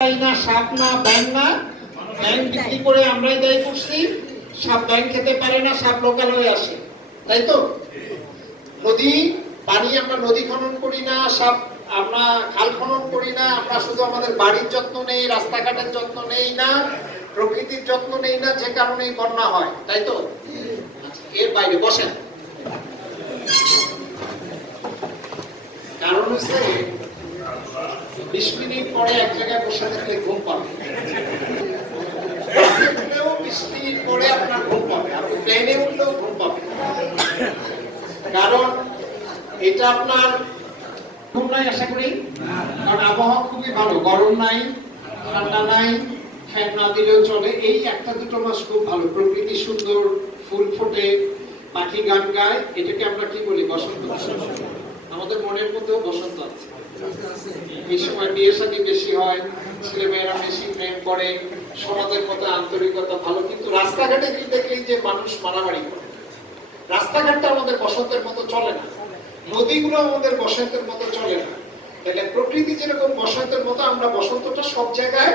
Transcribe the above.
না সাপ না ব্যাং না। ব্যাং বিক্রি করে আমরাই দায়ী করছি সাপ ব্যাং খেতে পারে না সাপ লোকাল হয়ে আসে। তাই তো? নদী পানি আমরা নদী খনন করি না সাপ আমরা খাল খনন করি না আমরা শুধু আমাদের বাড়ির যত্ন নেই রাস্তাঘাটের যত্ন নেই না প্রকৃতির যত্ন নেই না যে কারণেই বন্যা হয়। তাই তো? আচ্ছা, এর বাইরে বসেন। কারণ হচ্ছে বিশ মিনিট পরে এক জায়গায় বসে থাকলে ঘুম পাবে। গরম নাই, ঠান্ডা নাই না দিলেও চলে। এই একটা দুটো খুব ভালো, প্রকৃতি সুন্দর, ফুল ফোটে, পাখি গান গায়, এটাকে আমরা কি বলি? বসন্ত আমাদের মনের মধ্যেও বসন্ত আছে। এই সময় বিয়ে শাদী বেশি হয় ছেলে মেয়েরা বেশি প্রেম করে, সমাজের মধ্যে আন্তরিকতা ভালো, কিন্তু রাস্তাঘাটে গিয়ে দেখলেই যে মানুষ মারামারি করে। রাস্তাঘাটটা আমাদের বসন্তের মতো চলে না, নদীগুলো আমাদের বসন্তের মতো চলে না। তাহলে প্রকৃতি যেরকম বসন্তের মতো, আমরা বসন্তটা সব জায়গায়